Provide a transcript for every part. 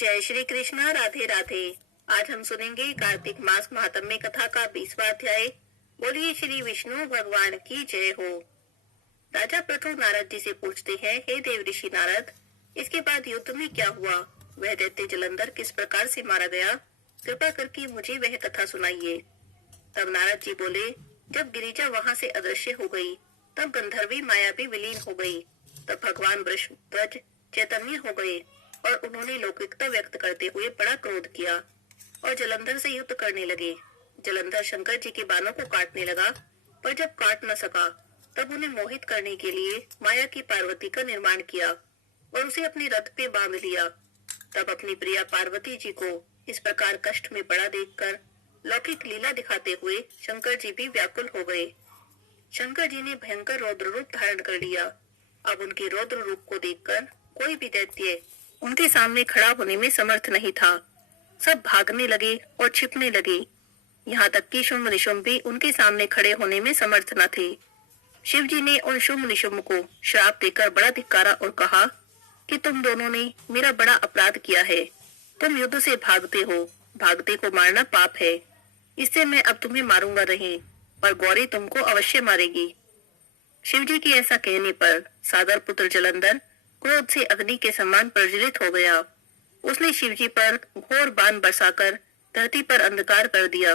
जय श्री कृष्णा। राधे राधे। आज हम सुनेंगे कार्तिक मास महात्म्य कथा का 20वां अध्याय। बोलिए श्री विष्णु भगवान की जय हो। राजा पृथु नारद जी से पूछते हैं, हे देव ऋषि नारद, इसके बाद युद्ध में क्या हुआ? वह दैत्य जलंधर किस प्रकार से मारा गया? कृपा करके मुझे वह कथा सुनाइए। तब नारद जी बोले, जब गिरिजा वहां से अदृश्य हो गई, तब गंधर्वी माया भी विलीन हो गई। तब भगवान वृषध्वज चैतन्य हो गए और उन्होंने लौकिकता व्यक्त करते हुए बड़ा क्रोध किया और जलंधर से युद्ध करने लगे। जलंधर शंकर जी के बाणों को काटने लगा, पर जब काट न सका तब उन्हें मोहित करने के लिए माया की पार्वती का निर्माण किया और उसे अपने रथ पे बांध लिया। तब अपनी प्रिया पार्वती जी को इस प्रकार कष्ट में पड़ा देखकर लौकिक लीला दिखाते हुए शंकर जी भी व्याकुल हो गए। शंकर जी ने भयंकर रौद्र रूप धारण कर लिया। अब उनके रौद्र रूप को देखकर कोई भी दैत्य उनके सामने खड़ा होने में समर्थ नहीं था। सब भागने लगे और छिपने लगे। यहाँ तक कि शुंभ निशुंभ भी उनके सामने खड़े होने में समर्थ न थे। शिव जी ने उन शुंभ निशुंभ को श्राप देकर बड़ा धिक्कारा और कहा कि तुम दोनों ने मेरा बड़ा अपराध किया है। तुम युद्ध से भागते हो, भागते को मारना पाप है। इससे मैं अब तुम्हें मारूंगा नहीं, पर गौरी तुमको अवश्य मारेगी। शिव जी के ऐसा कहने पर सागर पुत्र जलंधर क्रोध से अग्नि के समान प्रज्वलित हो गया। उसने शिव जी पर घोर बाण बरसाकर धरती पर अंधकार कर दिया।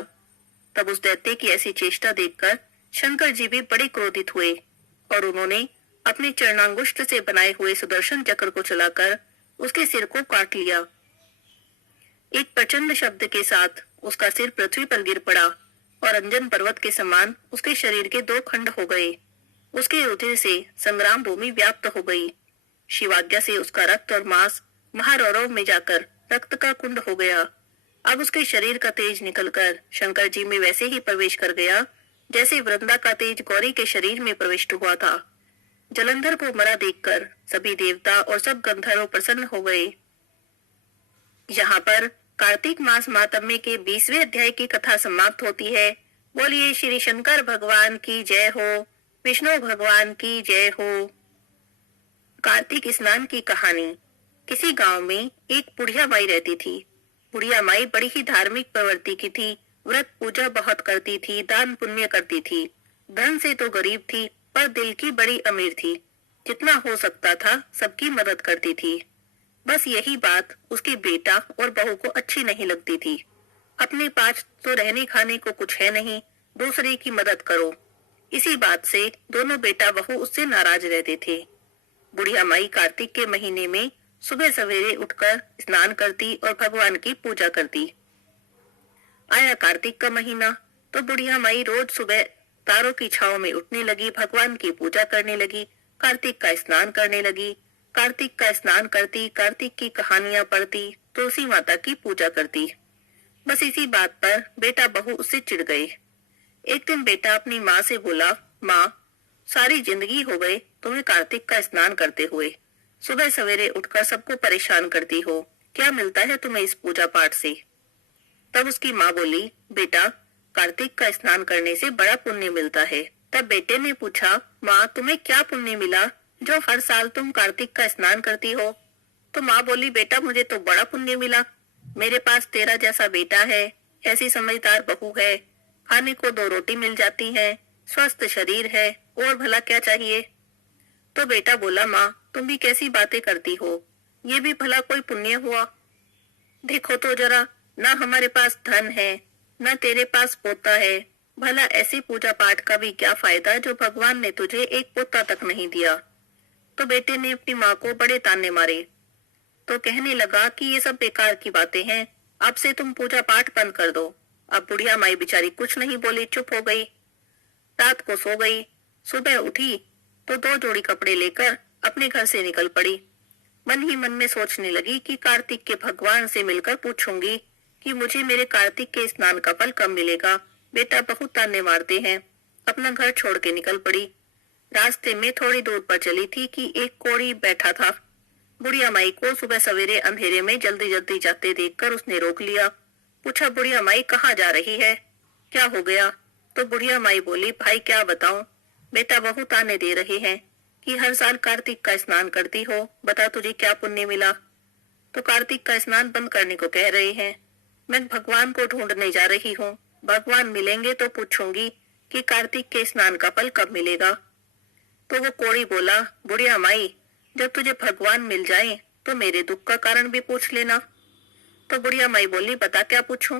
तब उस दैत्य की ऐसी चेष्टा देखकर शंकर जी भी बड़े क्रोधित हुए और उन्होंने अपने चरणांगुष्ठ से बनाए हुए सुदर्शन चक्र को चलाकर उसके सिर को काट लिया। एक प्रचंड शब्द के साथ उसका सिर पृथ्वी पर गिर पड़ा और अंजन पर्वत के समान उसके शरीर के 2 खंड हो गए। उसके रुधिर से संग्राम भूमि व्याप्त हो गई। शिवाज्ञा से उसका रक्त और मांस महारौरव में जाकर रक्त का कुंड हो गया। अब उसके शरीर का तेज निकलकर शंकर जी में वैसे ही प्रवेश कर गया जैसे वृंदा का तेज गौरी के शरीर में प्रविष्ट हुआ था। जलंधर को मरा देखकर सभी देवता और सब गंधर्व प्रसन्न हो गए। यहाँ पर कार्तिक मास महात्म्य के 20वें अध्याय की कथा समाप्त होती है। बोलिए श्री शंकर भगवान की जय हो, विष्णु भगवान की जय हो। कार्तिक स्नान की कहानी। किसी गांव में एक बुढ़िया माई रहती थी। बुढ़िया माई बड़ी ही धार्मिक प्रवृत्ति की थी। व्रत पूजा बहुत करती थी, दान पुण्य करती थी। धन से तो गरीब थी, पर दिल की बड़ी अमीर थी। जितना हो सकता था सबकी मदद करती थी। बस यही बात उसके बेटा और बहू को अच्छी नहीं लगती थी। अपने पास तो रहने खाने को कुछ है नहीं, दूसरे की मदद करो। इसी बात से दोनों बेटा बहू उससे नाराज रहते थे। बुढ़िया माई कार्तिक के महीने में सुबह सवेरे उठकर स्नान करती और भगवान की पूजा करती। आया कार्तिक का महीना तो बुढ़िया माई रोज सुबह तारों की छांव में उठने लगी, भगवान की पूजा करने लगी, कार्तिक का स्नान करने लगी। कार्तिक का स्नान करती, कार्तिक की कहानियां पढ़ती, तुलसी माता की पूजा करती। बस इसी बात पर बेटा बहू उससे चिढ़ गए। एक दिन बेटा अपनी माँ से बोला, माँ, सारी जिंदगी हो गई तुम्हें कार्तिक का स्नान करते हुए। सुबह सवेरे उठकर सबको परेशान करती हो, क्या मिलता है तुम्हें इस पूजा पाठ से? तब उसकी माँ बोली, बेटा, कार्तिक का स्नान करने से बड़ा पुण्य मिलता है। तब बेटे ने पूछा, माँ, तुम्हें क्या पुण्य मिला जो हर साल तुम कार्तिक का स्नान करती हो? तो माँ बोली, बेटा, मुझे तो बड़ा पुण्य मिला। मेरे पास तेरा जैसा बेटा है, ऐसी समझदार बहू है, खाने को 2 रोटी मिल जाती है, स्वस्थ शरीर है, और भला क्या चाहिए? तो बेटा बोला, माँ, तुम भी कैसी बातें करती हो, ये भी भला कोई पुण्य हुआ? देखो तो जरा, ना हमारे पास धन है, ना तेरे पास पोता है, भला ऐसी पूजा पाठ का भी क्या फायदा जो भगवान ने तुझे एक पोता तक नहीं दिया। तो बेटे ने अपनी माँ को बड़े ताने मारे। तो कहने लगा कि ये सब बेकार की बातें हैं, अब से तुम पूजा पाठ बंद कर दो। अब बुढ़िया माई बेचारी कुछ नहीं बोली, चुप हो गई। रात को सो गई। सुबह उठी तो 2 जोड़ी कपड़े लेकर अपने घर से निकल पड़ी। मन ही मन में सोचने लगी कि कार्तिक के भगवान से मिलकर पूछूंगी कि मुझे मेरे कार्तिक के स्नान का फल कब मिलेगा। बेटा बहुत ताने मारते हैं। अपना घर छोड़ के निकल पड़ी। रास्ते में थोड़ी दूर पर चली थी कि एक कोढ़ी बैठा था। बुढ़िया माई को सुबह सवेरे अंधेरे में जल्दी जल्दी जाते देखकर उसने रोक लिया। पूछा, बुढ़िया माई कहाँ जा रही है, क्या हो गया? तो बुढ़िया माई बोली, भाई क्या बताऊं, बेटा बहू ताने दे रहे हैं कि हर साल कार्तिक का स्नान करती हो, बता तुझे क्या पुण्य मिला। तो कार्तिक का स्नान बंद करने को कह रहे हैं। मैं भगवान को ढूंढने जा रही हूँ। भगवान मिलेंगे तो पूछूंगी कि कार्तिक के स्नान का फल कब मिलेगा। तो वो कोड़ी बोला, बुढ़िया माई, जब तुझे भगवान मिल जाए तो मेरे दुख का कारण भी पूछ लेना। तो बुढ़िया माई बोली, बता क्या पूछूं?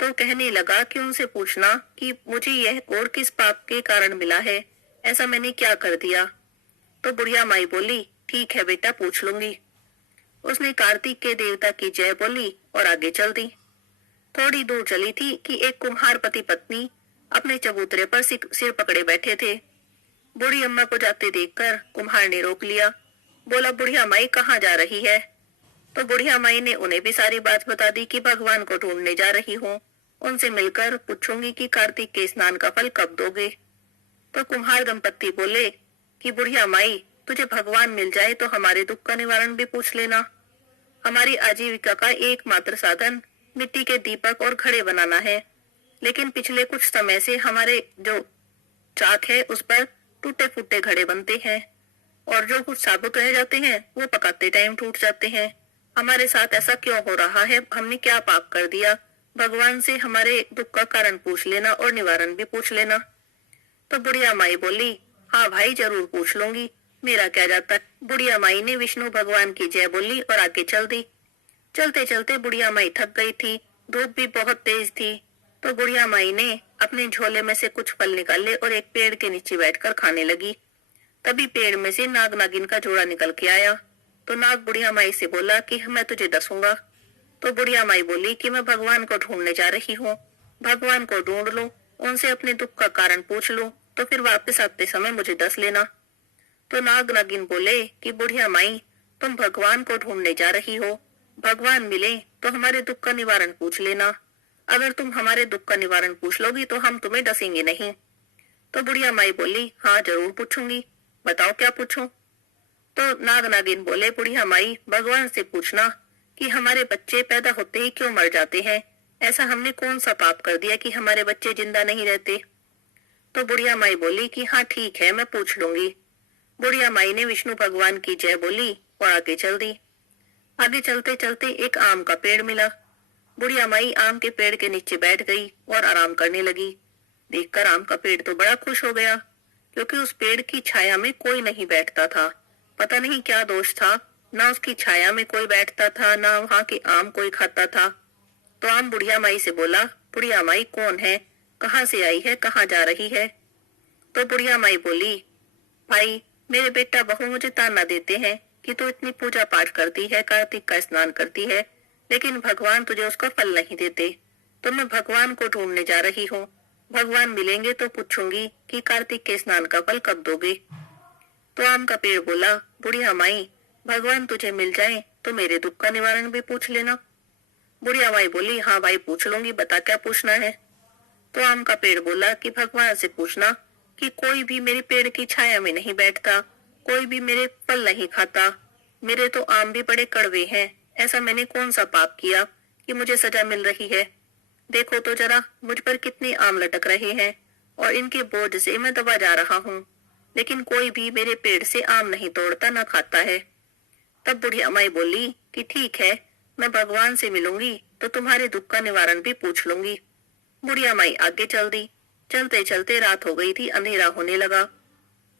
तो कहने लगा कि उनसे पूछना कि मुझे यह कोड़ किस पाप के कारण मिला है, ऐसा मैंने क्या कर दिया। तो बुढ़िया माई बोली, ठीक है बेटा, पूछ लूंगी। उसने कार्तिक के देवता की जय बोली और आगे चल दी। थोड़ी दूर चली थी कि एक कुम्हार पति पत्नी अपने चबूतरे पर सिर पकड़े बैठे थे। बूढ़ी अम्मा को जाते देखकर कुम्हार ने रोक लिया। बोला, बुढ़िया माई कहाँ जा रही है? तो बुढ़िया माई ने उन्हें भी सारी बात बता दी कि भगवान को ढूंढने जा रही हूँ, उनसे मिलकर पूछूंगी कि कार्तिक के स्नान का फल कब दोगे। तो कुम्हार दंपत्ति बोले कि बुढ़िया माई, तुझे भगवान मिल जाए तो हमारे दुख का निवारण भी पूछ लेना। हमारी आजीविका का एकमात्र साधन मिट्टी के दीपक और घड़े बनाना है, लेकिन पिछले कुछ समय से हमारे जो चाक है उस पर टूटे फूटे घड़े बनते हैं और जो कुछ साबुत रह जाते हैं वो पकाते टाइम टूट जाते हैं। हमारे साथ ऐसा क्यों हो रहा है? हमने क्या पाप कर दिया? भगवान से हमारे दुख का कारण पूछ लेना और निवारण भी पूछ लेना। तो बुढ़िया माई बोली, हाँ भाई, जरूर पूछ लूंगी, मेरा क्या जाता है। बुढ़िया माई ने विष्णु भगवान की जय बोली और आगे चल दी। चलते चलते बुढ़िया माई थक गई थी, धूप भी बहुत तेज थी। तो बुढ़िया माई ने अपने झोले में से कुछ फल निकाले और एक पेड़ के नीचे बैठकर खाने लगी। तभी पेड़ में से नाग नागिन का जोड़ा निकल के आया। तो नाग बुढ़िया माई से बोला कि मैं तुझे डसूंगा। तो बुढ़िया माई बोली कि मैं भगवान को ढूंढने जा रही हूँ, भगवान को ढूंढ लूं, उनसे अपने दुख का कारण पूछ लूं, तो फिर वापस आते समय मुझे डस लेना। तो नाग नागिन बोले कि बुढ़िया माई, तुम भगवान को ढूंढने जा रही हो, भगवान मिले तो हमारे दुख का निवारण पूछ लेना। अगर तुम हमारे दुख का निवारण पूछ लोगी तो हम तुम्हें डसेंगे नहीं। तो बुढ़िया माई बोली, हाँ जरूर पूछूंगी, बताओ क्या पूछूं। तो नाग नागिन बोले, बुढ़िया माई, भगवान से पूछना कि हमारे बच्चे पैदा होते ही क्यों मर जाते हैं, ऐसा हमने कौन सा पाप कर दिया कि हमारे बच्चे जिंदा नहीं रहते। तो बुढ़िया माई बोली कि हाँ ठीक है, मैं पूछ लूंगी। बुढ़िया माई ने विष्णु भगवान की जय बोली और आगे चल दी। आगे चलते चलते एक आम का पेड़ मिला। बुढ़िया माई आम के पेड़ के नीचे बैठ गई और आराम करने लगी। देखकर आम का पेड़ तो बड़ा खुश हो गया, क्योंकि उस पेड़ की छाया में कोई नहीं बैठता था। पता नहीं क्या दोष था, ना उसकी छाया में कोई बैठता था, ना वहां के आम कोई खाता था। तो आम बुढ़िया माई से बोला, बुढ़िया माई कौन है, कहाँ से आई है, कहाँ जा रही है। तो बुढ़िया माई बोली, भाई, मेरे बेटा बहू मुझे ताना देते हैं कि तू इतनी पूजा पाठ करती है, कार्तिक का स्नान करती है, लेकिन भगवान तुझे उसका फल नहीं देते। तो मैं भगवान को ढूंढने जा रही हूँ, भगवान मिलेंगे तो पूछूंगी कि कार्तिक के स्नान का फल कब दोगे। तो आम का पेड़ बोला, बुढ़िया माई, भगवान तुझे मिल जाए तो मेरे दुख का निवारण भी पूछ लेना। बुढ़िया माई बोली, हाँ भाई पूछ लूंगी, बता क्या पूछना है। तो आम का पेड़ बोला कि भगवान से पूछना कि कोई भी मेरे पेड़ की छाया में नहीं बैठता, कोई भी मेरे फल नहीं खाता, मेरे तो आम भी बड़े कड़वे हैं, ऐसा मैंने कौन सा पाप किया कि मुझे सजा मिल रही है। देखो तो जरा, मुझ पर कितने आम लटक रहे हैं और इनके बोझ से मैं दबा जा रहा हूँ, लेकिन कोई भी मेरे पेड़ से आम नहीं तोड़ता, न खाता है। तब बुढ़िया माई बोली कि ठीक है, मैं भगवान से मिलूंगी तो तुम्हारे दुख का निवारण भी पूछ लूंगी। बुढ़िया माई आगे चल दी। चलते चलते रात हो गई थी, अंधेरा होने लगा।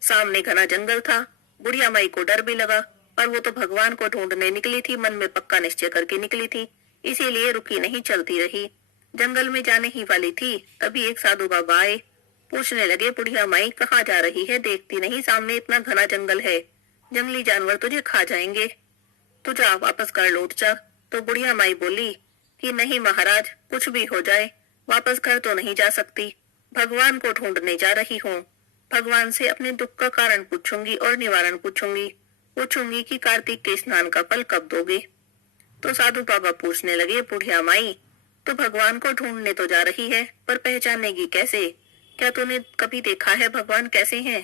सामने घना जंगल था। बुढ़िया माई को डर भी लगा, पर वो तो भगवान को ढूंढने निकली थी, मन में पक्का निश्चय करके निकली थी, इसीलिए रुकी नहीं, चलती रही। जंगल में जाने ही वाली थी, तभी एक साधु बाबा आए। पूछने लगे, बुढ़िया माई कहाँ जा रही है, देखती नहीं सामने इतना घना जंगल है, जंगली जानवर तुझे खा जाएंगे, तू जा वापस घर लौट जा। तो बुढ़िया माई बोली कि नहीं महाराज, कुछ भी हो जाए वापस घर तो नहीं जा सकती, भगवान को ढूंढने जा रही हूँ, भगवान से अपने दुख का कारण पूछूंगी और निवारण पूछूंगी कि कार्तिक के स्नान का फल कब दोगे। तो साधु बाबा पूछने लगे, बुढ़िया माई, तो भगवान को ढूंढने तो जा रही है, पर पहचानेगी कैसे, क्या तूने कभी देखा है भगवान कैसे हैं?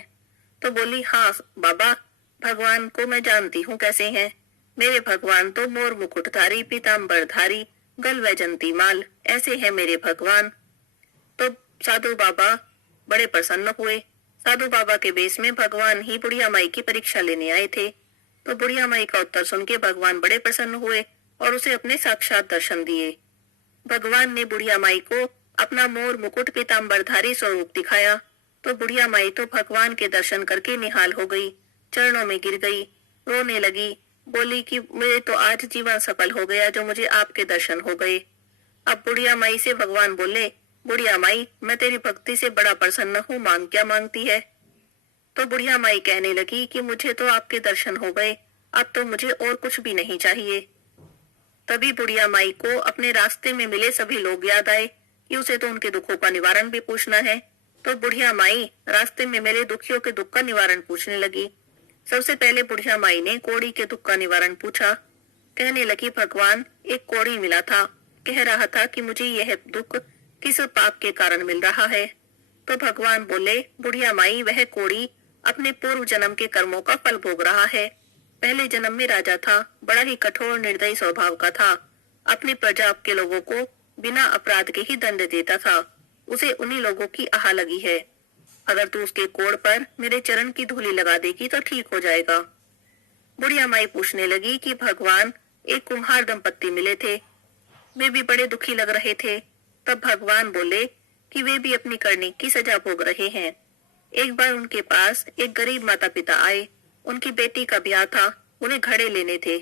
तो बोली, हाँ बाबा, भगवान को मैं जानती हूँ कैसे हैं, मेरे भगवान तो मोर मुकुटधारी, पीताम्बरधारी, गल वैजंती माल, ऐसे हैं मेरे भगवान। तो साधु बाबा बड़े प्रसन्न हुए। साधु बाबा के बेस में भगवान ही बुढ़िया माई की परीक्षा लेने आए थे। तो बुढ़िया माई का उत्तर सुन के भगवान बड़े प्रसन्न हुए और उसे अपने साक्षात दर्शन दिए। भगवान ने बुढ़िया माई को अपना मोर मुकुट पीताम्बरधारी स्वरूप दिखाया तो बुढ़िया माई तो भगवान के दर्शन करके निहाल हो गई, चरणों में गिर गई, रोने लगी, बोली कि मेरे तो आज जीवन सफल हो गया जो मुझे आपके दर्शन हो गए। अब बुढ़िया माई से भगवान बोले, बुढ़िया माई मैं तेरी भक्ति से बड़ा प्रसन्न हूँ, मांग क्या मांगती है। तो बुढ़िया माई कहने लगी कि मुझे तो आपके दर्शन हो गए, अब तो मुझे और कुछ भी नहीं चाहिए। तभी बुढ़िया माई को अपने रास्ते में मिले सभी लोग याद आए कि उसे तो उनके दुखों का निवारण भी पूछना है। तो बुढ़िया माई रास्ते में मिले दुखियों के दुख का निवारण पूछने लगी। सबसे पहले बुढ़िया माई ने कोढ़ी के दुख का निवारण पूछा। कहने लगी, भगवान एक कोढ़ी मिला था, कह रहा था कि मुझे यह दुख किस पाप के कारण मिल रहा है। तो भगवान बोले, बुढ़िया माई वह कोढ़ी अपने पूर्व जन्म के कर्मों का फल भोग रहा है। पहले जन्म में राजा था, बड़ा ही कठोर निर्दयी स्वभाव का था, अपनी प्रजा के लोगों को बिना अपराध के ही दंड देता था। उसे उन्हीं लोगों की आह लगी है, अगर तू उसके कोढ़ पर मेरे चरण की धूली लगा देगी तो ठीक हो जाएगा। बुढ़िया माई पूछने लगी कि भगवान एक कुम्हार दंपत्ति मिले थे, वे भी बड़े दुखी लग रहे थे। तब भगवान बोले कि वे भी अपनी करनी की सजा भोग रहे हैं। एक बार उनके पास एक गरीब माता पिता आए, उनकी बेटी का ब्याह था, उन्हें घड़े लेने थे,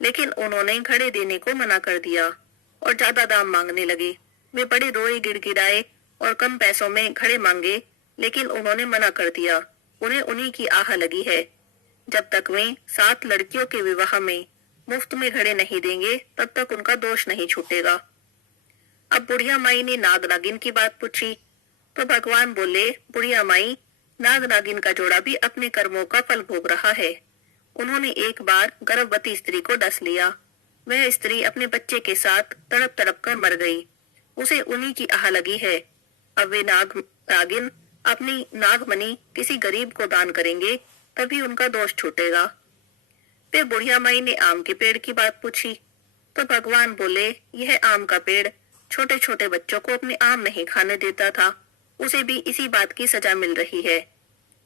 लेकिन उन्होंने घड़े देने को मना कर दिया और ज्यादा दाम मांगने लगे। वे बड़े रोए गिड़गिड़ाए और कम पैसों में घड़े मांगे, लेकिन उन्होंने मना कर दिया। उन्हें उन्हीं की आह लगी है, जब तक वे 7 लड़कियों के विवाह में मुफ्त में घड़े नहीं देंगे तब तक उनका दोष नहीं छूटेगा। अब बुढ़िया माई ने नाग नागिन की बात पूछी तो भगवान बोले, बुढ़िया माई नाग नागिन का जोड़ा भी अपने कर्मों का फल भोग रहा है। उन्होंने एक बार गर्भवती स्त्री को डस लिया, वह स्त्री अपने बच्चे के साथ तड़प तड़प कर मर गई, उसे उन्हीं की आह लगी है। अब वे नागिन अपनी नागमणि किसी गरीब को दान करेंगे तभी उनका दोष छूटेगा। फिर बुढ़िया माई ने आम के पेड़ की बात पूछी तो भगवान बोले, यह आम का पेड़ छोटे छोटे बच्चों को अपने आम नहीं खाने देता था, उसे भी इसी बात की सजा मिल रही है।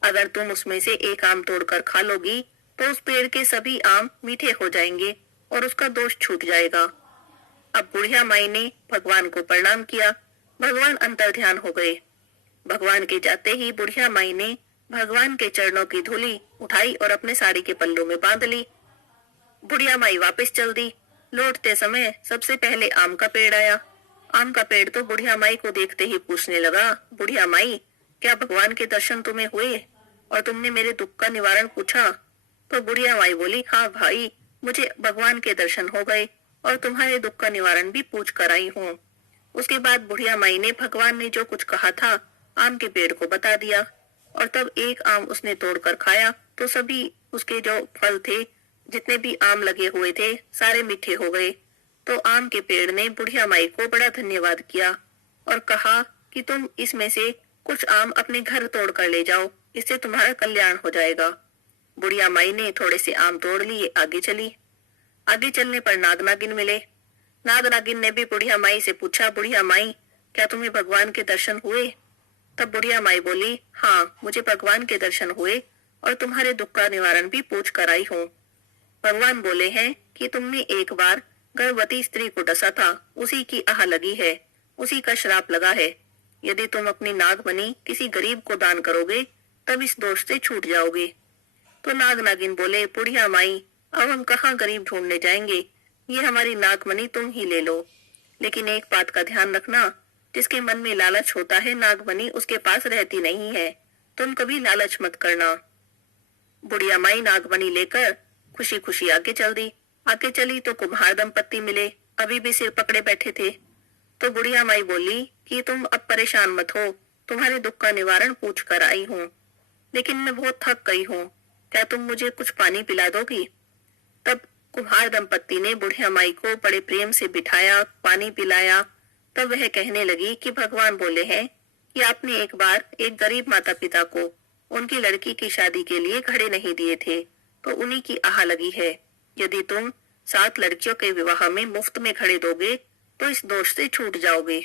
अगर तुम उसमें से एक आम तोड़कर खा लोगी तो उस पेड़ के सभी आम मीठे हो जाएंगे और उसका दोष छूट जाएगा। अब बुढ़िया माई ने भगवान को प्रणाम किया, भगवान अंतर्ध्यान हो गए। भगवान के जाते ही बुढ़िया माई ने भगवान के चरणों की धूली उठाई और अपने साड़ी के पल्लू में बांध ली। बुढ़िया माई वापस चल दी। लौटते समय सबसे पहले आम का पेड़ आया। आम का पेड़ तो बुढ़िया माई को देखते ही पूछने लगा, बुढ़िया माई क्या भगवान के दर्शन तुम्हें हुए और तुमने मेरे दुख का निवारण पूछा? तो बुढ़िया माई बोली, हाँ भाई, मुझे भगवान के दर्शन हो गए और तुम्हारे दुख का निवारण भी पूछ कर आई हूँ। उसके बाद बुढ़िया माई ने भगवान ने जो कुछ कहा था आम के पेड़ को बता दिया और तब एक आम उसने तोड़कर खाया तो सभी उसके जो फल थे, जितने भी आम लगे हुए थे, सारे मीठे हो गए। तो आम के पेड़ ने बुढ़िया माई को बड़ा धन्यवाद किया और कहा कि तुम इसमें से कुछ आम अपने घर तोड़ कर ले जाओ, इससे तुम्हारा कल्याण हो जाएगा। बुढ़िया माई ने थोड़े से आम तोड़ लिए, आगे चली। आगे चलने पर नाग नागिन मिले। नाग नागिन ने भी बुढ़िया माई से पूछा, बुढ़िया माई क्या तुम्हें भगवान के दर्शन हुए? तब बुढ़िया माई बोली, हाँ मुझे भगवान के दर्शन हुए और तुम्हारे दुख का निवारण भी पूछ कर आई हूँ। भगवान बोले हैं कि तुमने एक बार गर्भवती स्त्री को डसा था, उसी की आह लगी है, उसी का श्राप लगा है। यदि तुम अपनी नागमणि किसी गरीब को दान करोगे तब इस दोष से छूट जाओगे। तो नाग नागिन बोले, बुढ़िया माई अब हम कहाँ गरीब ढूंढने जाएंगे, ये हमारी नागमणि तुम ही ले लो। लेकिन एक बात का ध्यान रखना, जिसके मन में लालच होता है नागमणि उसके पास रहती नहीं है, तुम कभी लालच मत करना। बुढ़िया माई नागमणि लेकर खुशी खुशी आगे चल दी। आगे चली तो कुम्हार दंपत्ति मिले, अभी भी सिर पकड़े बैठे थे। तो बुढ़िया माई बोली कि तुम अब परेशान मत हो, तुम्हारे दुख का निवारण पूछ कर आई हूँ, लेकिन मैं बहुत थक गई हूँ, क्या तुम मुझे कुछ पानी पिला दोगी? तब कुम्हार दंपत्ति ने बुढ़िया माई को बड़े प्रेम से बिठाया, पानी पिलाया। तब वह कहने लगी कि भगवान बोले हैं कि आपने एक बार एक गरीब माता पिता को उनकी लड़की की शादी के लिए घड़े नहीं दिए थे, तो उन्हीं की आह लगी है। यदि तुम 7 लड़कियों के विवाह में मुफ्त में घड़े दोगे तो इस दोष से छूट जाओगे।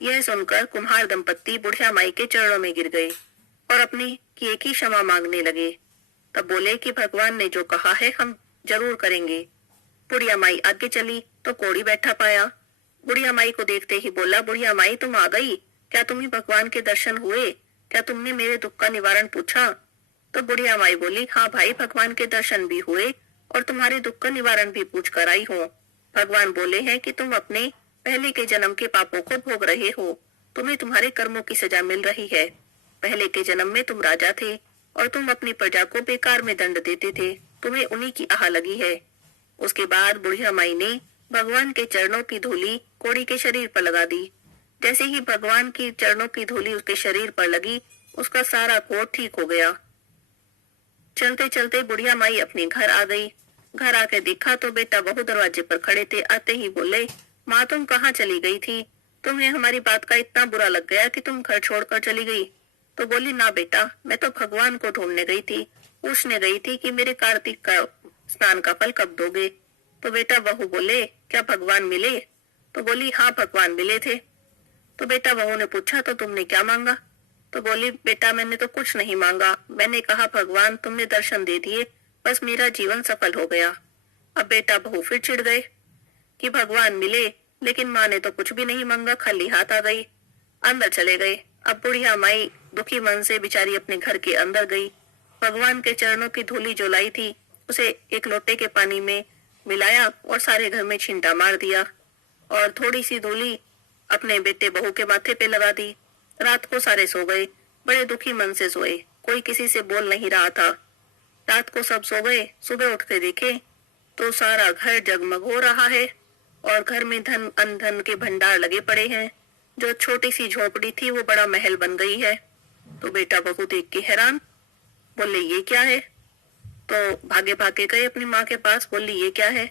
यह सुनकर कुम्हार दंपत्ति बुढ़िया माई के चरणों में गिर गए और अपनी किए की क्षमा मांगने लगे। तब बोले कि भगवान ने जो कहा है हम जरूर करेंगे। बुढ़िया माई आगे चली तो कोड़ी बैठा पाया। बुढ़िया माई को देखते ही बोला, बुढ़िया माई तुम आ गई, क्या तुम्हें भगवान के दर्शन हुए? क्या तुमने मेरे दुख का निवारण पूछा? तो बुढ़िया माई बोली, हाँ भाई, भगवान के दर्शन भी हुए और तुम्हारे दुख का निवारण भी पूछ कर आई हूँ। भगवान बोले हैं कि तुम अपने पहले के जन्म के पापों को भोग रहे हो, तुम्हें तुम्हारे कर्मों की सजा मिल रही है। पहले के जन्म में तुम राजा थे और तुम अपनी प्रजा को बेकार में दंड देते थे, तुम्हें उन्हीं की आह लगी है। उसके बाद बुढ़िया माई ने भगवान के चरणों की धूली कोड़ी के शरीर पर लगा दी। जैसे ही भगवान की चरणों की धूली उसके शरीर पर लगी, उसका सारा कोढ़ ठीक हो गया। चलते चलते बुढ़िया माई अपने घर आ गई। घर आके देखा तो बेटा बहू दरवाजे पर खड़े थे। आते ही बोले, माँ तुम कहाँ चली गई थी? तुम्हें हमारी बात का इतना बुरा लग गया कि तुम घर छोड़कर चली गई? तो बोली, ना बेटा, मैं तो भगवान को ढूंढने गई थी, पूछने गई थी कि मेरे कार्तिक का स्नान का फल कब दोगे? तो बेटा बहू बोले, क्या भगवान मिले? तो बोली, हाँ भगवान मिले थे। तो बेटा बहू ने पूछा, तो तुमने क्या मांगा? तो बोली, बेटा मैंने तो कुछ नहीं मांगा, मैंने कहा भगवान तुमने दर्शन दे दिए, बस मेरा जीवन सफल हो गया। अब बेटा बहू फिर चिढ़ गए कि भगवान मिले, लेकिन माँ ने तो कुछ भी नहीं मांगा, खाली हाथ आ गई। अंदर चले गए। अब बुढ़िया माई दुखी मन से बेचारी अपने घर के अंदर गई। भगवान के चरणों की धूली जो लाई थी उसे एक लोटे के पानी में मिलाया और सारे घर में छींटा मार दिया और थोड़ी सी धूली अपने बेटे बहू के माथे पे लगा दी। रात को सारे सो गए, बड़े दुखी मन से सोए, कोई किसी से बोल नहीं रहा था। रात को सब सो गए। सुबह उठ के देखे तो सारा घर जगमग हो रहा है और घर में धन अनधन के भंडार लगे पड़े हैं। जो छोटी सी झोपड़ी थी वो बड़ा महल बन गई है। तो बेटा बहू देख के हैरान, बोले ये क्या है? तो भागे भागे गए अपनी माँ के पास, बोली ये क्या है?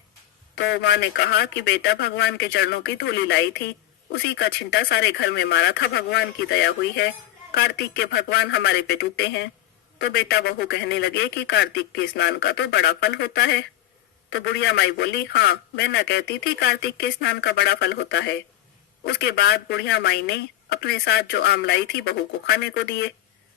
तो माँ ने कहा कि बेटा भगवान के चरणों की धूली लाई थी, उसी का छिंटा सारे घर में मारा था, भगवान की दया हुई है, कार्तिक के भगवान हमारे पे टूटे हैं। तो बेटा बहू कहने लगे कि कार्तिक के स्नान का तो बड़ा फल होता है। तो बुढ़िया माई बोली, हाँ मैं न कहती थी कार्तिक के स्नान का बड़ा फल होता है। उसके बाद बुढ़िया माई ने अपने साथ जो आम लाई थी बहू को खाने को दिए।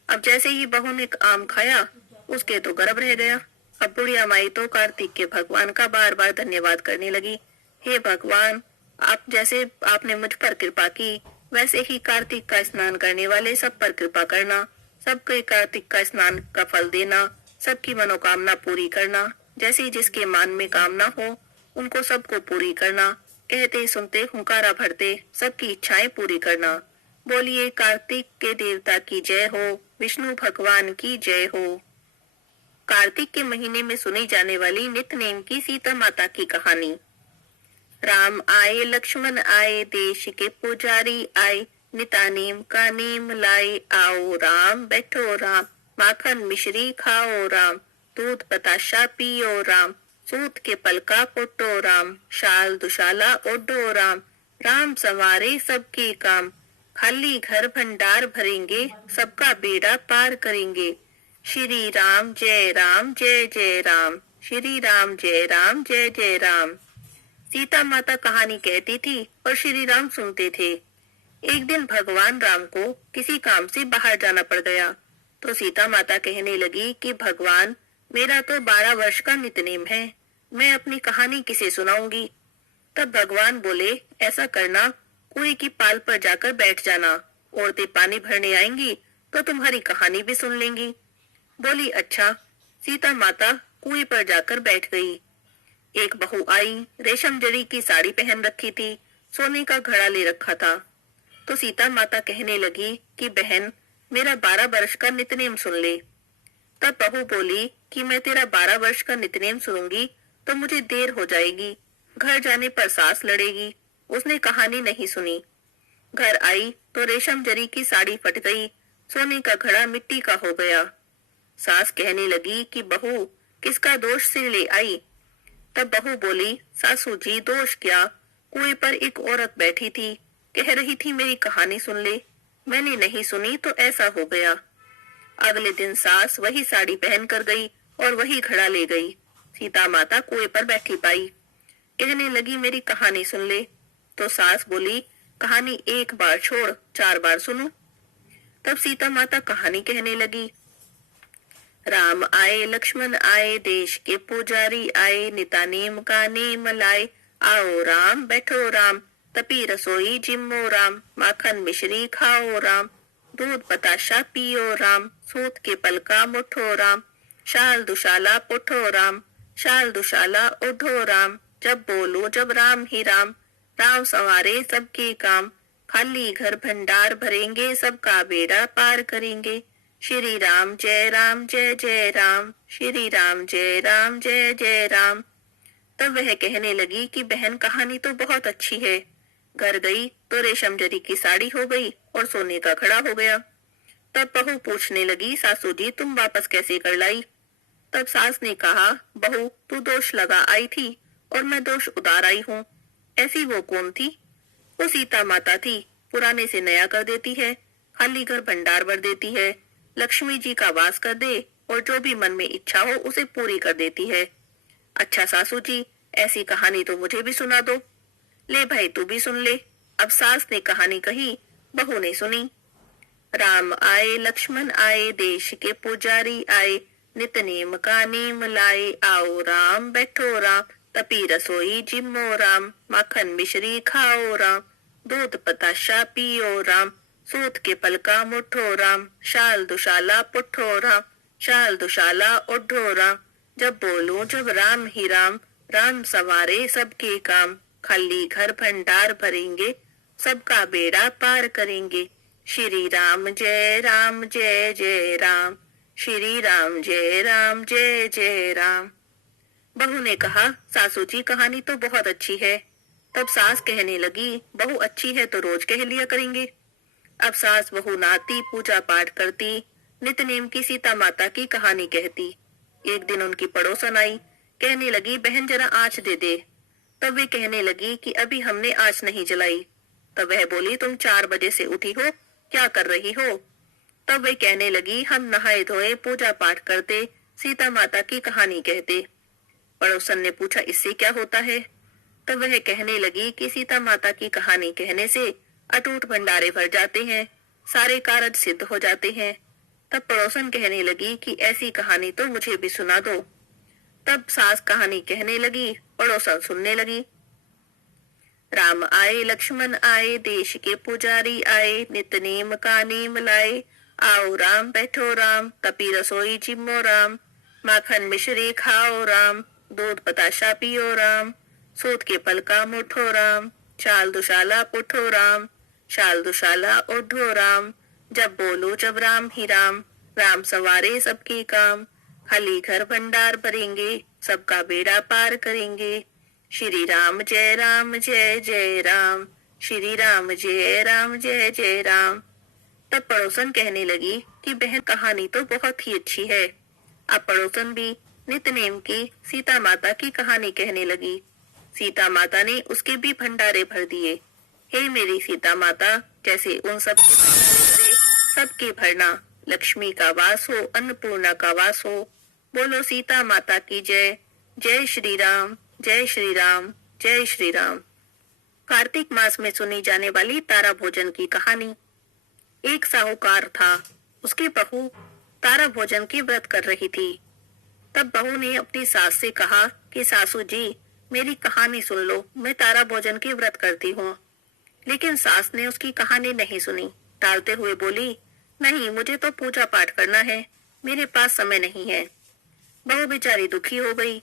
अब जैसे ही बहू ने आम खाया उसके तो गर्भ रह गया। अब बुढ़िया माई तो कार्तिक के भगवान का बार बार धन्यवाद करने लगी, हे भगवान, आप जैसे आपने मुझ पर कृपा की वैसे ही कार्तिक का स्नान करने वाले सब पर कृपा करना, सबके कार्तिक का स्नान का फल देना, सबकी मनोकामना पूरी करना, जैसे जिसके मान में कामना हो उनको सबको पूरी करना, कहते सुनते हुंकारा भरते सबकी इच्छाएं पूरी करना। बोलिए कार्तिक के देवता की जय हो, विष्णु भगवान की जय हो। कार्तिक के महीने में सुनी जाने वाली नित्यनेम की सीता माता की कहानी। राम आए लक्ष्मण आए, देश के पुजारी आए, निता नेम का नेम लाए, आओ राम बैठो राम, माखन मिश्री खाओ राम, दूध बताशा पियो राम, सूत के पलका पोटो राम, शाल दुशाला ओढ़ो राम, राम संवारे सबके काम, खाली घर भंडार भरेंगे, सबका बेड़ा पार करेंगे। श्री राम जय राम जय जय राम, श्री राम जय राम जय जय राम। सीता माता कहानी कहती थी और श्री राम सुनते थे। एक दिन भगवान राम को किसी काम से बाहर जाना पड़ गया तो सीता माता कहने लगी कि भगवान, मेरा तो 12 वर्ष का नित्यनेम है, मैं अपनी कहानी किसे सुनाऊंगी? तब भगवान बोले, ऐसा करना, कुएं की पाल पर जाकर बैठ जाना, औरतें पानी भरने आएंगी तो तुम्हारी कहानी भी सुन लेंगी। बोली अच्छा। सीता माता कुएं पर जाकर बैठ गई। एक बहू आई, रेशम जरी की साड़ी पहन रखी थी, सोने का घड़ा ले रखा था। तो सीता माता कहने लगी कि बहन, मेरा 12 वर्ष का नित्यनेम सुन ले। तब बहू बोली कि मैं तेरा 12 वर्ष का नित्यनेम सुनूंगी तो मुझे देर हो जाएगी, घर जाने पर सास लड़ेगी। उसने कहानी नहीं सुनी। घर आई तो रेशम जरी की साड़ी फट गई, सोने का घड़ा मिट्टी का हो गया। सास कहने लगी कि बहू, किसका दोष सिर ले आई? तब बहू बोली, सासू जी दोष क्या, कुएं पर एक औरत बैठी थी, कह रही थी मेरी कहानी सुन ले, मैंने नहीं सुनी तो ऐसा हो गया। अगले दिन सास वही साड़ी पहन कर गई और वही घड़ा ले गई। सीता माता कुएं पर बैठी पाई, कहने लगी मेरी कहानी सुन ले। तो सास बोली, कहानी एक बार छोड़ 4 बार सुनो। तब सीता माता कहानी कहने लगी। राम आए लक्ष्मण आए देश के पुजारी आए, निता नेम का नेम लाए। आओ राम बैठो राम, तपी रसोई जिम्मो राम, माखन मिश्री खाओ राम, दूध बताशा पियो राम, सूत के पल का मुठो राम, शाल दुशाला पुठो राम, शाल दुशाला उठो राम, जब बोलो जब राम ही राम, राम संवारे सबके काम, खाली घर भंडार भरेंगे, सबका बेड़ा पार करेंगे। श्री राम जय जय राम, श्री राम जय जय राम। तब वह कहने लगी कि बहन कहानी तो बहुत अच्छी है। घर गई तो रेशम जरी की साड़ी हो गई और सोने का खड़ा हो गया। तब बहू पूछने लगी, सासू जी तुम वापस कैसे कर लाई? तब सास ने कहा, बहू तू दोष लगा आई थी और मैं दोष उतार आई हूँ। ऐसी वो कौन थी? वो सीता माता थी, पुराने से नया कर देती है, खाली घर भंडार भर देती है, लक्ष्मी जी का वास कर दे और जो भी मन में इच्छा हो उसे पूरी कर देती है। अच्छा सासू जी, ऐसी कहानी तो मुझे भी सुना दो। ले भाई तू भी सुन ले। अब सास ने कहानी कही, बहू ने सुनी। राम आए लक्ष्मण आए देश के पुजारी आए, नित नेम का नेम लाए। आओ राम बैठो राम, तपी रसोई जिम्मो राम, माखन मिश्री खाओ राम, दूध बताशा पियो राम, सूत के पल का मुठो राम, शाल दुशाला पुठो राम, शाल दुशाला ओढ़ो राम, जब बोलूं जब राम ही राम, राम सवारे सबके काम, खाली घर भंडार भरेंगे, सबका बेड़ा पार करेंगे। श्री राम जय जय राम, श्री राम जय जय राम। बहू ने कहा, सासू जी कहानी तो बहुत अच्छी है। तब सास कहने लगी, बहू अच्छी है तो रोज कह लिया करेंगे। अब सास बहू नाती पूजा पाठ करती, नितनेम की सीता माता की कहानी कहती। एक दिन उनकी पड़ोसन आई, कहने लगी, बहन जरा आँच दे दे। तब वे कहने लगी कि अभी हमने आँच नहीं जलाई। तब वह बोली, तुम 4 बजे से उठी हो, क्या कर रही हो? तब वे कहने लगी, हम नहाए धोए पूजा पाठ करते, सीता माता की कहानी कहते। पड़ोसन ने पूछा, इससे क्या होता है? तब वह कहने लगी कि सीता माता की कहानी कहने से अटूट भंडारे भर जाते हैं, सारे कारज सिद्ध हो जाते हैं। तब पड़ोसन कहने लगी कि ऐसी कहानी तो मुझे भी सुना दो। तब सास कहानी कहने लगी, पड़ोसन सुनने लगी। राम आए लक्ष्मण आए देश के पुजारी आए, नित नेम का नेम लाए। आओ राम बैठो राम, तपी रसोई जिम्मो राम, माखन मिश्री खाओ राम, दूध बताशा पियो राम, सूत के पल का मुठो राम, शाल दुशाला पुठो राम, शाल दुशाला ओढ़ो राम, जब बोलो जब राम ही राम, राम सवारे सबके काम, खाली घर भंडार भरेंगे, सबका बेड़ा पार करेंगे। श्री राम जय जय राम, श्री राम जय जय राम। तब पड़ोसन कहने लगी कि बहन कहानी तो बहुत ही अच्छी है। अब पड़ोसन भी नितनेम की सीता माता की कहानी कहने लगी। सीता माता ने उसके भी भंडारे भर दिए। हे मेरी सीता माता, जैसे उन सब के भंडारे भरे, सबके भरना। लक्ष्मी का वास हो, अन्नपूर्णा का वास हो। बोलो सीता माता की जय। जय श्री राम जय श्री राम जय श्री राम। कार्तिक मास में सुनी जाने वाली तारा भोजन की कहानी। एक साहूकार था, उसकी बहू तारा भोजन की व्रत कर रही थी। तब बहू ने अपनी सास से कहा कि सासू जी मेरी कहानी सुन लो, मैं तारा भोजन की व्रत करती हूँ। लेकिन सास ने उसकी कहानी नहीं सुनी, टालते हुए बोली, नहीं मुझे तो पूजा पाठ करना है, मेरे पास समय नहीं है। बहू बेचारी दुखी हो गई,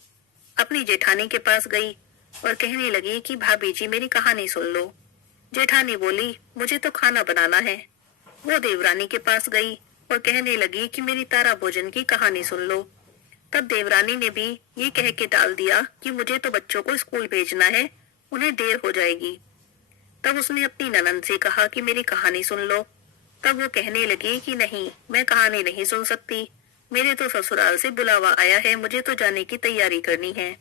अपनी जेठानी के पास गई और कहने लगी कि भाभी जी मेरी कहानी सुन लो। जेठानी बोली, मुझे तो खाना बनाना है। वो देवरानी के पास गई और कहने लगी कि मेरी तारा भोजन की कहानी सुन लो। तब देवरानी ने भी ये कह के टाल दिया कि मुझे तो बच्चों को स्कूल भेजना है, उन्हें देर हो जाएगी। तब उसने अपनी ननंद से कहा कि मेरी कहानी सुन लो। तब वो कहने लगी कि नहीं, मैं कहानी नहीं सुन सकती, मेरे तो ससुराल से बुलावा आया है, मुझे तो जाने की तैयारी करनी है।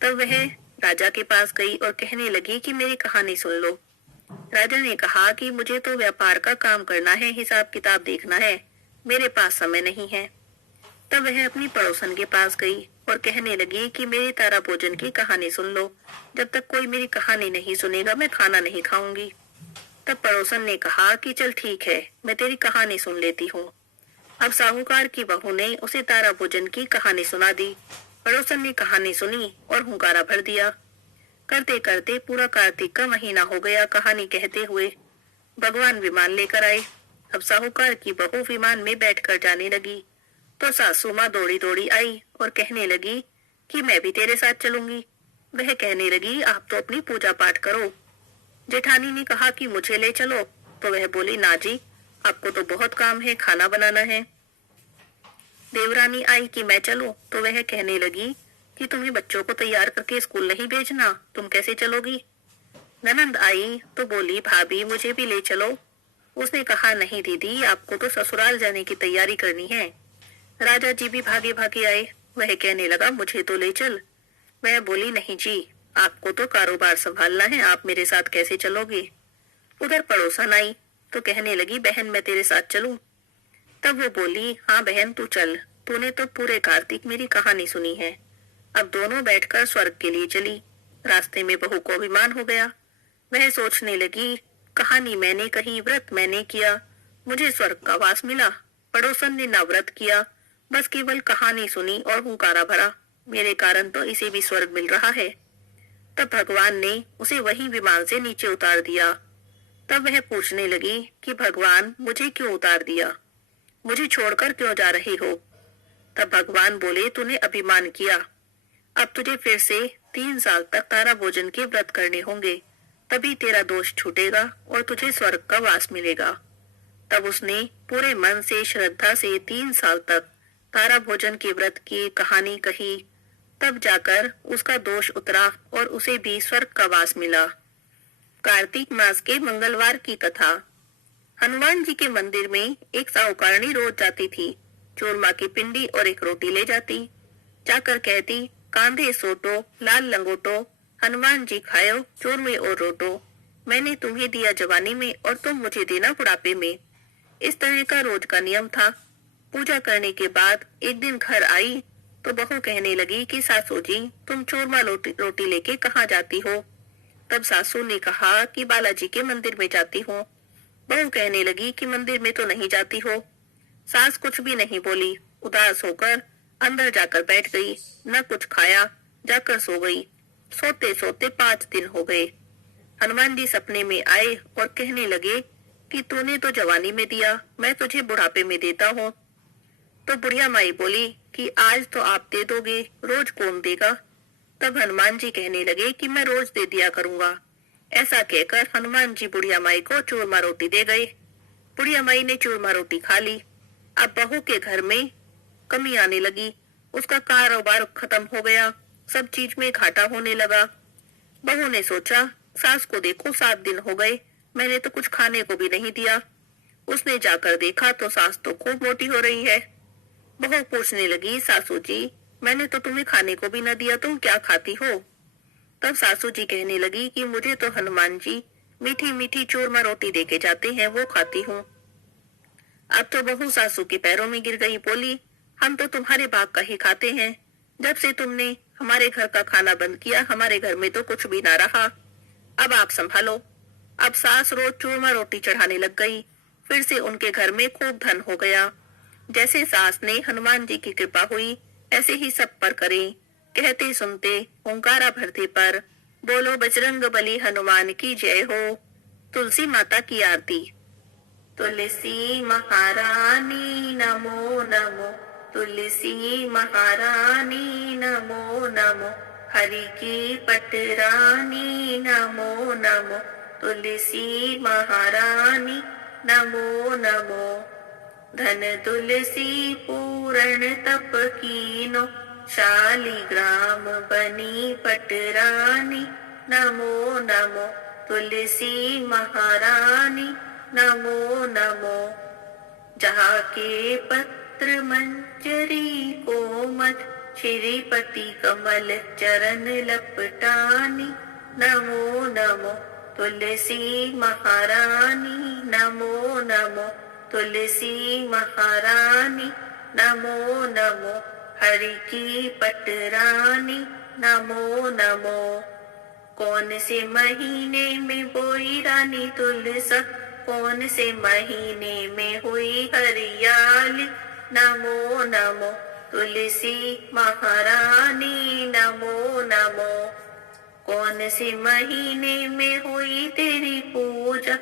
तब वह राजा के पास गई और कहने लगी कि मेरी कहानी सुन लो। राजा ने कहा कि मुझे तो व्यापार का काम करना है, हिसाब किताब देखना है, मेरे पास समय नहीं है। तब वह अपनी पड़ोसन के पास गई और कहने लगी कि मेरी तारा भोजन की कहानी सुन लो, जब तक कोई मेरी कहानी नहीं सुनेगा मैं खाना नहीं खाऊंगी। तब पड़ोसन ने कहा कि चल ठीक है, मैं तेरी कहानी सुन लेती हूँ। अब साहूकार की बहू ने उसे तारा भोजन की कहानी सुना दी। पड़ोसन ने कहानी सुनी और हुंकारा भर दिया। करते करते पूरा कार्तिक का महीना हो गया कहानी कहते हुए। भगवान विमान लेकर आए। अब साहूकार की बहू विमान में बैठकर जाने लगी तो सासू माँ दौड़ी दौड़ी आई और कहने लगी कि मैं भी तेरे साथ चलूंगी। वह कहने लगी, आप तो अपनी पूजा पाठ करो। जेठानी ने कहा कि मुझे ले चलो, तो वह बोली, ना जी, आपको तो बहुत काम है, खाना बनाना है। देवरानी आई कि मैं चलूं, तो वह कहने लगी कि तुम्हें बच्चों को तैयार करके स्कूल नहीं भेजना, तुम कैसे चलोगी। ननंद आई तो बोली, भाभी मुझे भी ले चलो। उसने कहा, नहीं दीदी, आपको तो ससुराल जाने की तैयारी करनी है। राजा जी भी भागे भागे आए। वह कहने लगा, मुझे तो ले चल। वह बोली, नहीं जी, आपको तो कारोबार संभालना है, आप मेरे साथ कैसे चलोगे। उधर पड़ोसन आई तो कहने लगी, बहन मैं तेरे साथ चलूं। तब वो बोली, हाँ बहन तू चल, तूने तो पूरे कार्तिक मेरी कहानी सुनी है। अब दोनों बैठकर स्वर्ग के लिए चली। रास्ते में बहू को अभिमान हो गया। वह सोचने लगी, कहानी मैंने कही, व्रत मैंने किया, मुझे स्वर्ग का वास मिला। पड़ोसन ने ना व्रत किया, बस केवल कहानी सुनी और हुंकारा भरा, मेरे कारण तो इसे भी स्वर्ग मिल रहा है। तब भगवान ने उसे वही विमान से नीचे उतार दिया। तब वह पूछने लगी कि भगवान मुझे क्यों उतार दिया, मुझे छोड़कर क्यों जा रहे हो। तब भगवान बोले, तूने अभिमान किया, अब तुझे फिर से 3 साल तक तारा भोजन के व्रत करने होंगे, तभी तेरा दोष छूटेगा और तुझे स्वर्ग का वास मिलेगा। तब उसने पूरे मन से श्रद्धा से 3 साल तक तारा भोजन के व्रत की कहानी कही। तब जाकर उसका दोष उतरा और उसे भी स्वर्ग का वास मिला। कार्तिक मास के मंगलवार की कथा। हनुमान जी के मंदिर में एक साहूकारनी रोज जाती थी। चूरमा की पिंडी और एक रोटी ले जाती। जाकर कहती, कांधे सोटो लाल लंगोटो, हनुमान जी खायो चूरमे और रोटो, मैंने तुम्हें दिया जवानी में और तुम मुझे देना बुढ़ापे में। इस तरह का रोज का नियम था। पूजा करने के बाद एक दिन घर आई तो बहू कहने लगी कि सासू जी, तुम चूरमा रोटी लेके कहाँ जाती हो। तब सासू ने कहा कि बालाजी के मंदिर में जाती हूँ। बहू कहने लगी कि मंदिर में तो नहीं जाती हो। सास कुछ भी नहीं बोली, उदास होकर अंदर जाकर बैठ गई, न कुछ खाया, जाकर सो गई। सोते सोते 5 दिन हो गए। हनुमान जी सपने में आए और कहने लगे कि तूने तो जवानी में दिया, मैं तुझे बुढ़ापे में देता हूँ। तो बुढ़िया माई बोली कि आज तो आप दे दोगे, रोज कौन देगा। तब हनुमान जी कहने लगे कि मैं रोज दे दिया करूंगा। ऐसा कहकर हनुमान जी बुढ़िया माई को चूरमा रोटी दे गए। बुढ़िया माई ने चूरमा रोटी खा ली। अब बहू के घर में कमी आने लगी, उसका कारोबार खत्म हो गया, सब चीज में घाटा होने लगा। बहू ने सोचा, सास को देखो 7 दिन हो गए, मैंने तो कुछ खाने को भी नहीं दिया। उसने जाकर देखा तो सास तो खूब मोटी हो रही है। बहू पूछने लगी, सासू जी, मैंने तो तुम्हें खाने को भी न दिया, तुम क्या खाती हो। तब सासू जी कहने लगी कि मुझे तो हनुमान जी मीठी मीठी चूरमा रोटी देके जाते हैं, वो खाती हूँ। अब तो बहू सासू के पैरों में गिर गई, बोली, हम तो तुम्हारे भाग का ही खाते हैं, जब से तुमने हमारे घर का खाना बंद किया, हमारे घर में तो कुछ भी ना रहा, अब आप संभालो। अब सास रोज चूरमा रोटी चढ़ाने लग गई। फिर से उनके घर में खूब धन हो गया। जैसे सास ने हनुमान जी की कृपा हुई, ऐसे ही सब पर करें। कहते सुनते ओंकारा भरते पर बोलो बजरंग बली हनुमान की जय हो। तुलसी माता की आरती। तुलसी महारानी नमो नमो, तुलसी महारानी नमो नमो, हरि की पटरानी नमो नमो, तुलसी महारानी नमो नमो। धन तुलसी पूर्ण तप कीनो, शालिग्राम बनी पटरानी नमो नमो, तुलसी महारानी नमो नमो। जहाँ के पत्र मंजरी कोमल, श्रीपति कमल चरण लपटानी नमो नमो, तुलसी महारानी नमो नमो, तुलसी महारानी नमो नमो, हरि की पटरानी नमो नमो। कौन से महीने में बोई रानी तुलसा, कौन से महीने में हुई हरियाली, नमो नमो तुलसी महारानी नमो नमो। कौन से महीने में हुई तेरी पूजा,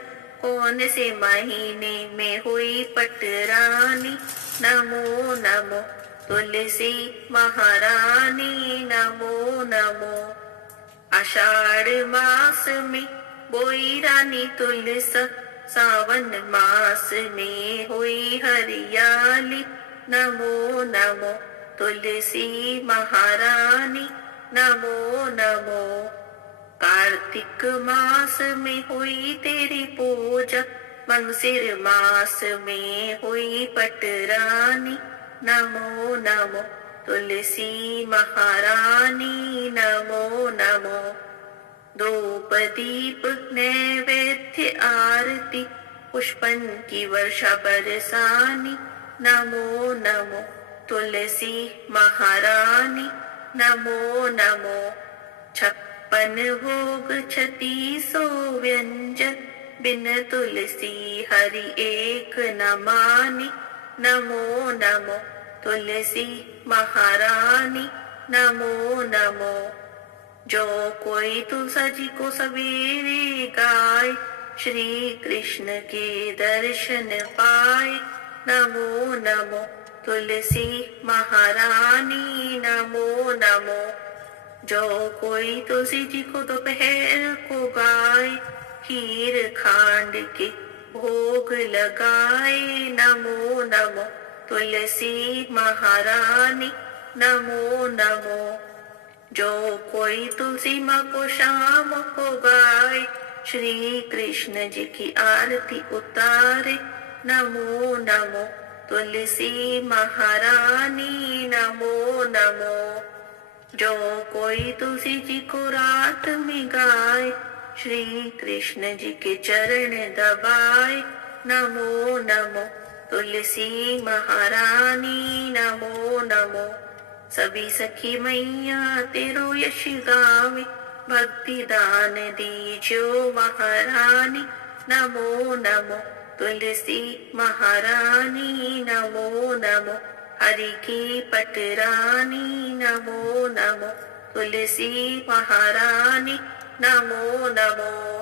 कौन से महीने में हुई पटरानी, नमो नमो तुलसी महारानी नमो नमो। आषाढ़ मास में बोई रानी तुलस, सावन मास में हुई हरियाली, नमो नमो तुलसी महारानी नमो नमो। कार्तिक मास में हुई तेरी पूजा, मंगसिर मास में हुई पटरानी, नमो नमो तुलसी महारानी नमो नमो। धूप दीप नैवेद्य आरती, पुष्पन की वर्षा बरसानी, नमो नमो तुलसी महारानी नमो नमो। 56 भोग 3600 व्यंजन, बिन तुलसी हरि एक न मानी, नमो नमो तुलसी महारानी नमो नमो। जो कोई तुलसा जी को सवेरे गाए, श्री कृष्ण के दर्शन पाए, नमो नमो तुलसी महारानी नमो नमो। जो कोई तुलसी जी को दोपहर को गाए, खीर खांड के भोग लगाए, नमो नमो तुलसी महारानी नमो नमो। जो कोई तुलसी माँ को शाम को गाए, श्री कृष्ण जी की आरती उतारे, नमो नमो तुलसी महारानी नमो नमो। जो कोई तुलसी जी को रात में गाए, श्री कृष्ण जी के चरण दबाए, नमो नमो तुलसी महारानी नमो नमो। सभी सखी मैया तेरो यश गावे, भक्ति दान दीजो महारानी, नमो नमो तुलसी महारानी नमो नमो। हरि की पटरानी नमो नमो तुलसी महारानी नमो नमो।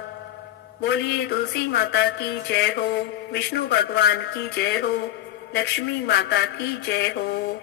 बोलिए तुलसी माता की जय हो, विष्णु भगवान की जय हो, लक्ष्मी माता की जय हो।